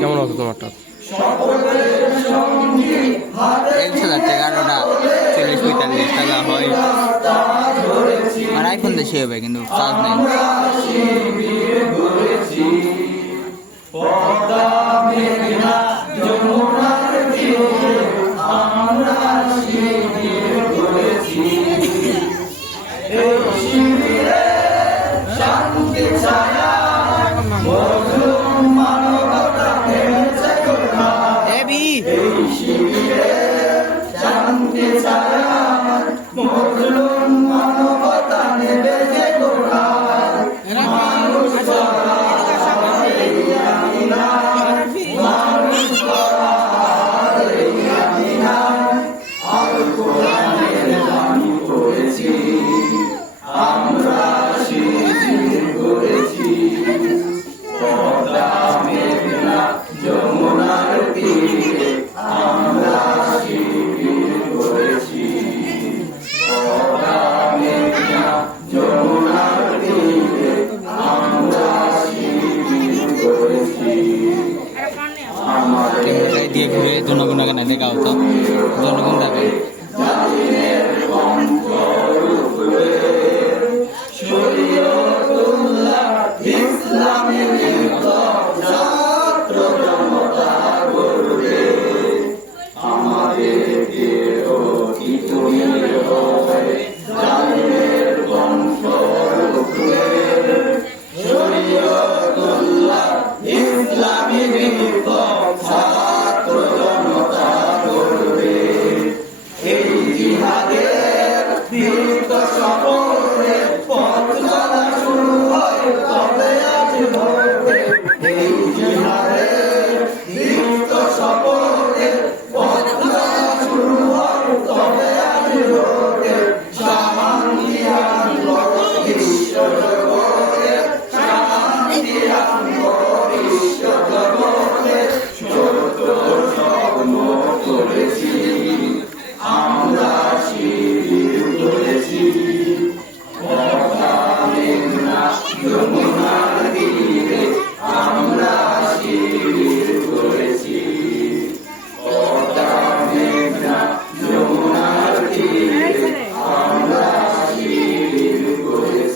কেমন হতো তোমারটা? 11:11টা 40-45 টাকা হয়। আর আইফোন দেশে হবে কিন্তু চার্জ নেই। দিয়ে ঘুরে জনগণকে না দেখা হতো, জনগণ দেখে।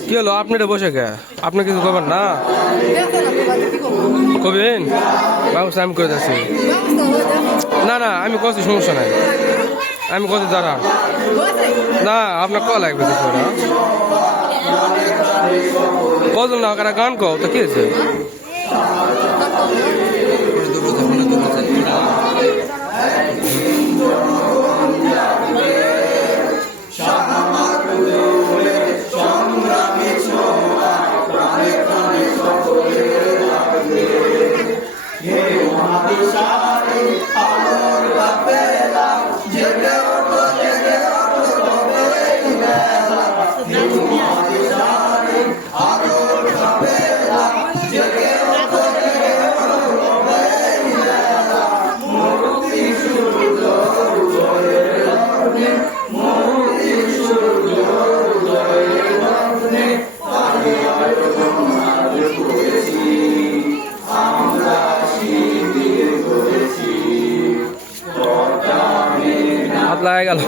কি হলো আপনি বসে গে? আপনি কিছু করবেন না? কবেন ব্যবস্থা আমি করে যাচ্ছি। না না আমি করছি, সমস্যা নাই, আমি করছি দাঁড়া। না আপনার ক লাগবে কজন না কারা গান কও তো কি হয়েছে? হাত লাগা গেল।